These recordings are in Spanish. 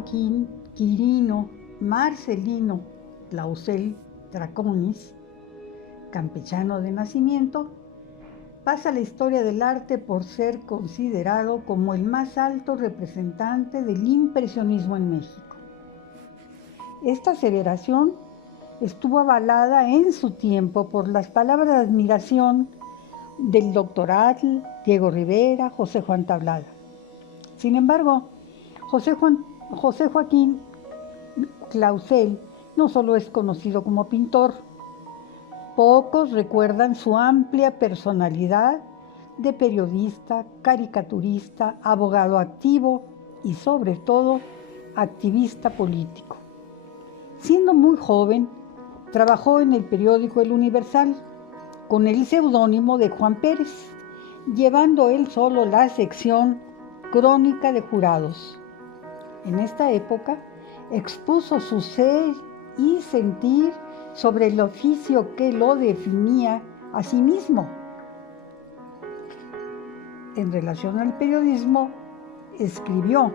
Joaquín Quirino Marcelino Clausel Draconis, campechano de nacimiento, pasa a la historia del arte por ser considerado como el más alto representante del impresionismo en México. Esta aseveración estuvo avalada en su tiempo por las palabras de admiración del Dr. Atl, Diego Rivera, José Juan Tablada. Sin embargo, José Joaquín Clausel no solo es conocido como pintor, pocos recuerdan su amplia personalidad de periodista, caricaturista, abogado activo y sobre todo activista político. Siendo muy joven, trabajó en el periódico El Universal con el seudónimo de Juan Pérez, llevando él solo la sección Crónica de Jurados. En esta época expuso su ser y sentir sobre el oficio que lo definía a sí mismo. En relación al periodismo, escribió,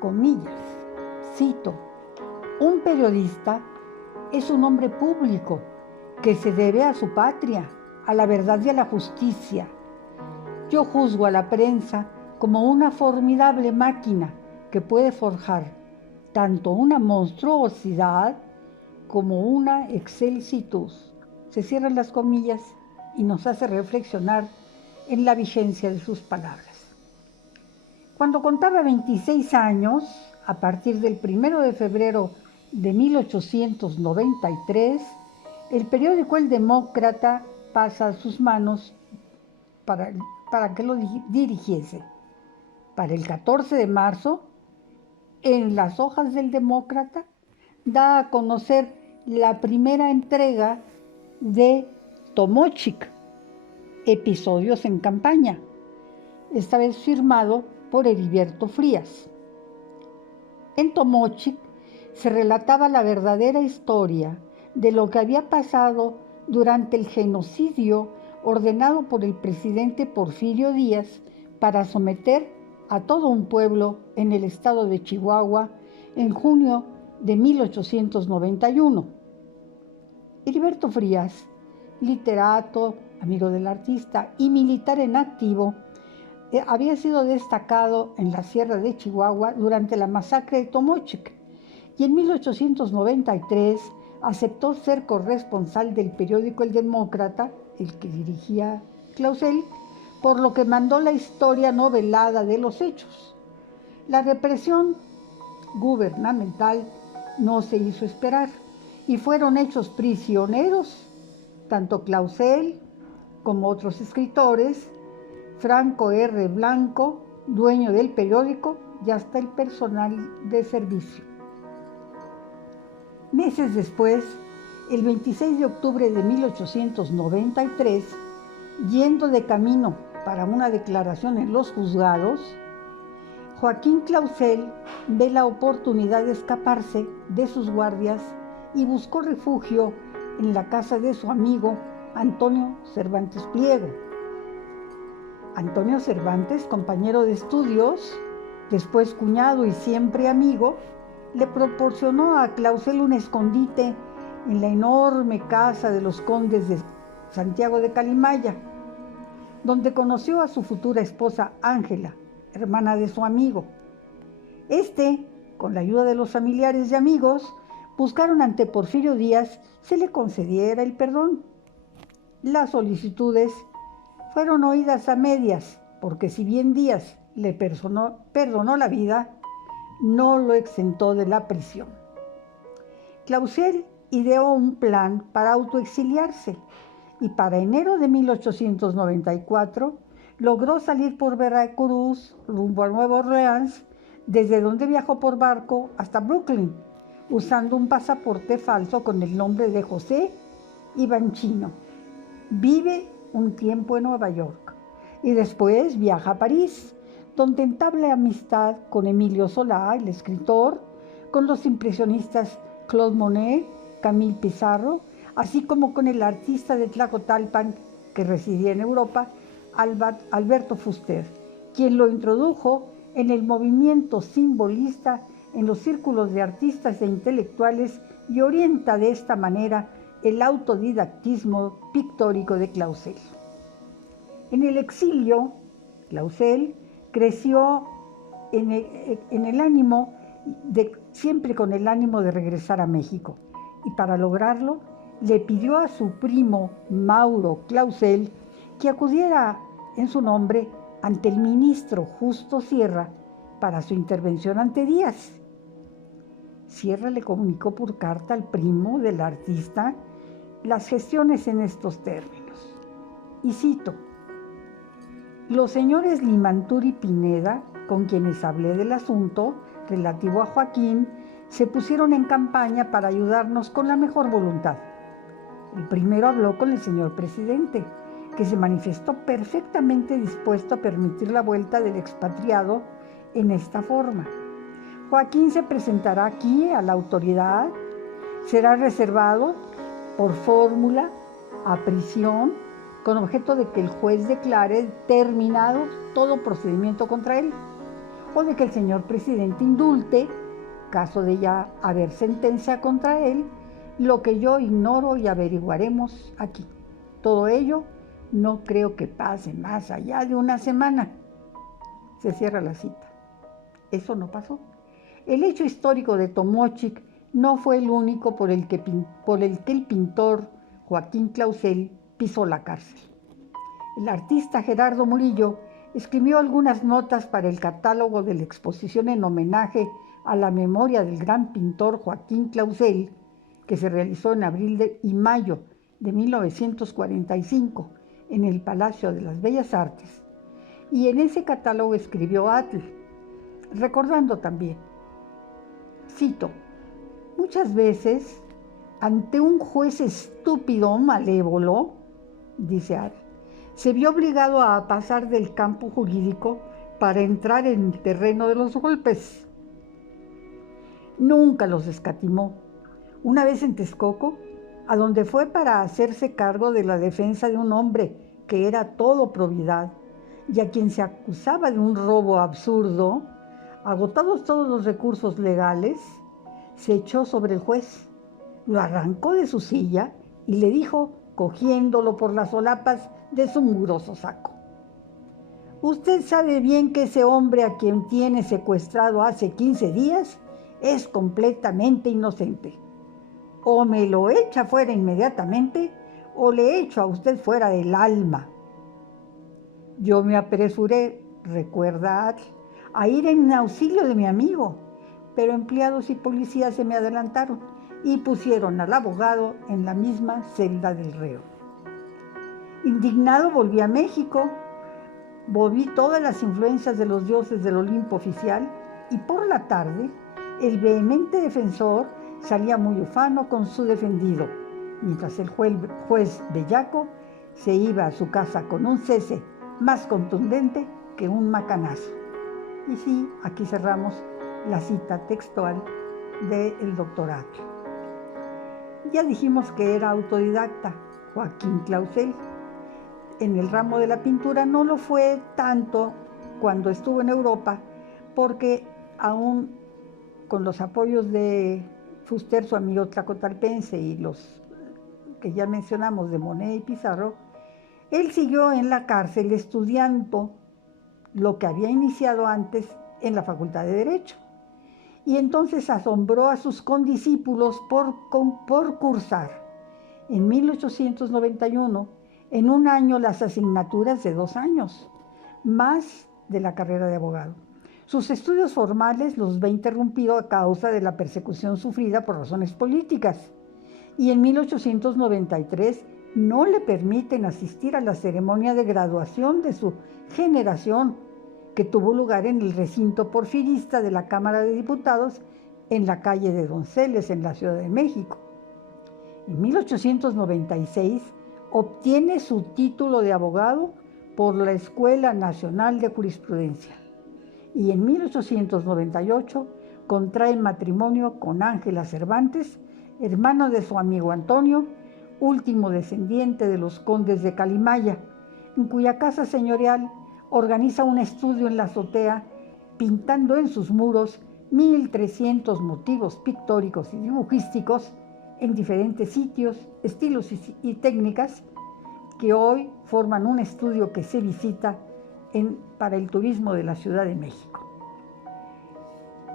comillas, cito: un periodista es un hombre público que se debe a su patria, a la verdad y a la justicia. Yo juzgo a la prensa como una formidable máquina que puede forjar tanto una monstruosidad como una excelsitud. Se cierran las comillas y nos hace reflexionar en la vigencia de sus palabras. Cuando contaba 26 años, a partir del 1 de febrero de 1893, el periódico El Demócrata pasa a sus manos para que lo dirigiese. Para el 14 de marzo, en las hojas del Demócrata, da a conocer la primera entrega de Tomochic, Episodios en Campaña, esta vez firmado por Heriberto Frías. En Tomochic se relataba la verdadera historia de lo que había pasado durante el genocidio ordenado por el presidente Porfirio Díaz para someter a todo un pueblo en el estado de Chihuahua en junio de 1891. Heriberto Frías, literato, amigo del artista y militar en activo, había sido destacado en la Sierra de Chihuahua durante la masacre de Tomochic y en 1893 aceptó ser corresponsal del periódico El Demócrata, el que dirigía Clausel, por lo que mandó la historia novelada de los hechos. La represión gubernamental no se hizo esperar y fueron hechos prisioneros tanto Clausel como otros escritores, Franco R. Blanco, dueño del periódico, y hasta el personal de servicio. Meses después, el 26 de octubre de 1893, yendo de camino para una declaración en los juzgados, Joaquín Clausel ve la oportunidad de escaparse de sus guardias y buscó refugio en la casa de su amigo Antonio Cervantes Pliego. Antonio Cervantes, compañero de estudios, después cuñado y siempre amigo, le proporcionó a Clausel un escondite en la enorme casa de los condes de Santiago de Calimaya, donde conoció a su futura esposa Ángela, hermana de su amigo. Con la ayuda de los familiares y amigos, buscaron ante Porfirio Díaz se le concediera el perdón. Las solicitudes fueron oídas a medias, porque si bien Díaz le perdonó la vida, no lo exentó de la prisión. Clausel ideó un plan para autoexiliarse y para enero de 1894 logró salir por Veracruz rumbo a Nueva Orleans, desde donde viajó por barco hasta Brooklyn, usando un pasaporte falso con el nombre de José Ivanchino. Vive un tiempo en Nueva York y después viaja a París, donde entabla amistad con Emilio Solá, el escritor, con los impresionistas Claude Monet, Camille Pissarro, así como con el artista de Tlacotalpan que residía en Europa, Alberto Fuster, quien lo introdujo en el movimiento simbolista en los círculos de artistas e intelectuales y orienta de esta manera el autodidactismo pictórico de Clausel. En el exilio, Clausel creció siempre con el ánimo de regresar a México, y para lograrlo le pidió a su primo Mauro Clausel que acudiera en su nombre ante el ministro Justo Sierra para su intervención ante Díaz. Sierra le comunicó por carta al primo del artista las gestiones en estos términos. Y cito: los señores Limantur y Pineda, con quienes hablé del asunto relativo a Joaquín, se pusieron en campaña para ayudarnos con la mejor voluntad. El primero habló con el señor presidente, que se manifestó perfectamente dispuesto a permitir la vuelta del expatriado en esta forma. Joaquín se presentará aquí a la autoridad, será reservado por fórmula a prisión, con objeto de que el juez declare terminado todo procedimiento contra él, o de que el señor presidente indulte, caso de ya haber sentencia contra él, lo que yo ignoro y averiguaremos aquí. Todo ello no creo que pase más allá de una semana. Se cierra la cita. Eso no pasó. El hecho histórico de Tomochic no fue el único por el que el pintor Joaquín Clausel pisó la cárcel. El artista Gerardo Murillo escribió algunas notas para el catálogo de la exposición en homenaje a la memoria del gran pintor Joaquín Clausel, que se realizó en abril y mayo de 1945 en el Palacio de las Bellas Artes. Y en ese catálogo escribió Atl, recordando también, cito: muchas veces, ante un juez estúpido o malévolo, dice Atl, se vio obligado a pasar del campo jurídico para entrar en el terreno de los golpes. Nunca los escatimó. Una vez en Texcoco, a donde fue para hacerse cargo de la defensa de un hombre que era todo probidad y a quien se acusaba de un robo absurdo, agotados todos los recursos legales, se echó sobre el juez, lo arrancó de su silla y le dijo, cogiéndolo por las solapas de su mugroso saco: usted sabe bien que ese hombre a quien tiene secuestrado hace 15 días es completamente inocente. O me lo echa fuera inmediatamente, o le echo a usted fuera del alma. Yo me apresuré, recuerda Atl, a ir en auxilio de mi amigo, pero empleados y policías se me adelantaron y pusieron al abogado en la misma celda del reo. Indignado volví a México, volví todas las influencias de los dioses del Olimpo oficial, y por la tarde el vehemente defensor salía muy ufano con su defendido, mientras el juez bellaco se iba a su casa con un cese más contundente que un macanazo. Y sí, aquí cerramos la cita textual del doctor Atl. Ya dijimos que era autodidacta Joaquín Clausel. En el ramo de la pintura no lo fue tanto cuando estuvo en Europa, porque aún con los apoyos de Fuster, su amigo tlacotalpense, y los que ya mencionamos de Monet y Pizarro, él siguió en la cárcel estudiando lo que había iniciado antes en la Facultad de Derecho. Y entonces asombró a sus condiscípulos por cursar en 1891 en un año las asignaturas de 2 años, más de la carrera de abogado. Sus estudios formales los ve interrumpido a causa de la persecución sufrida por razones políticas, y en 1893 no le permiten asistir a la ceremonia de graduación de su generación, que tuvo lugar en el recinto porfirista de la Cámara de Diputados en la calle de Donceles, en la Ciudad de México. En 1896 obtiene su título de abogado por la Escuela Nacional de Jurisprudencia, y en 1898 contrae matrimonio con Ángela Cervantes, hermano de su amigo Antonio, último descendiente de los condes de Calimaya, en cuya casa señorial organiza un estudio en la azotea, pintando en sus muros 1.300 motivos pictóricos y dibujísticos en diferentes sitios, estilos y técnicas que hoy forman un estudio que se visita para el turismo de la Ciudad de México.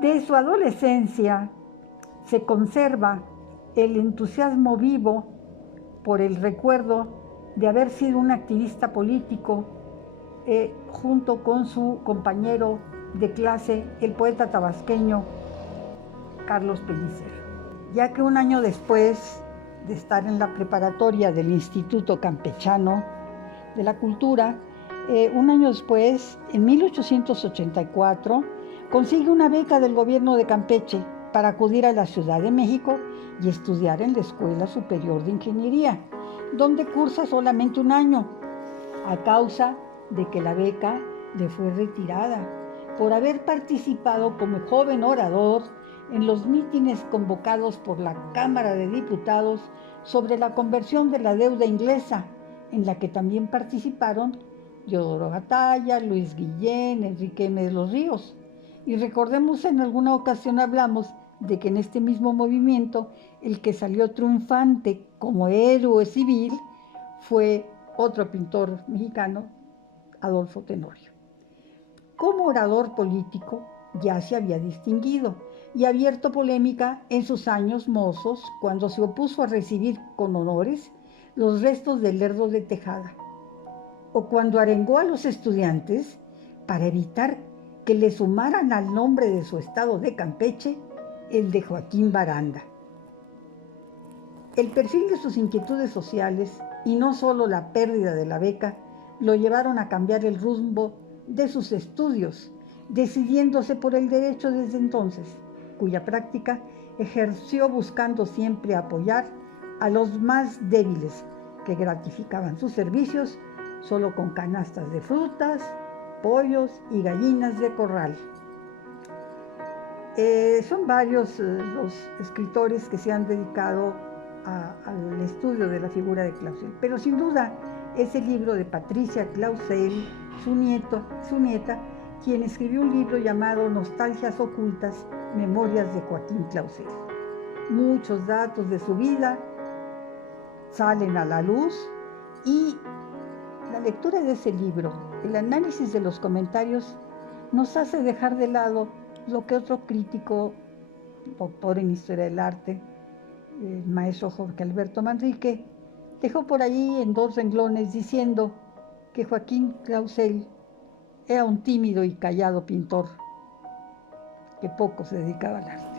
De su adolescencia se conserva el entusiasmo vivo por el recuerdo de haber sido un activista político junto con su compañero de clase, el poeta tabasqueño Carlos Pellicer, ya que un año después de estar en la preparatoria del Instituto Campechano de la Cultura, un año después, en 1884, consigue una beca del gobierno de Campeche para acudir a la Ciudad de México y estudiar en la Escuela Superior de Ingeniería, donde cursa solamente un año, a causa de que la beca le fue retirada por haber participado como joven orador en los mítines convocados por la Cámara de Diputados sobre la conversión de la deuda inglesa, en la que también participaron Teodoro Gatalla, Luis Guillén, Enrique M. de los Ríos. Y recordemos, en alguna ocasión hablamos de que en este mismo movimiento el que salió triunfante como héroe civil fue otro pintor mexicano, Adolfo Tenorio. Como orador político ya se había distinguido y abierto polémica en sus años mozos cuando se opuso a recibir con honores los restos del Lerdo de Tejada, o cuando arengó a los estudiantes para evitar que le sumaran al nombre de su estado de Campeche el de Joaquín Baranda. El perfil de sus inquietudes sociales y no solo la pérdida de la beca lo llevaron a cambiar el rumbo de sus estudios, decidiéndose por el derecho desde entonces, cuya práctica ejerció buscando siempre apoyar a los más débiles que gratificaban sus servicios solo con canastas de frutas, pollos y gallinas de corral. Son varios los escritores que se han dedicado al estudio de la figura de Clausel, pero sin duda es el libro de Patricia Clausel, su nieta, quien escribió un libro llamado Nostalgias ocultas, Memorias de Joaquín Clausel. Muchos datos de su vida salen a la luz y la lectura de ese libro, el análisis de los comentarios, nos hace dejar de lado lo que otro crítico, doctor en Historia del Arte, el maestro Jorge Alberto Manrique, dejó por ahí en 2 renglones diciendo que Joaquín Clausel era un tímido y callado pintor que poco se dedicaba al arte.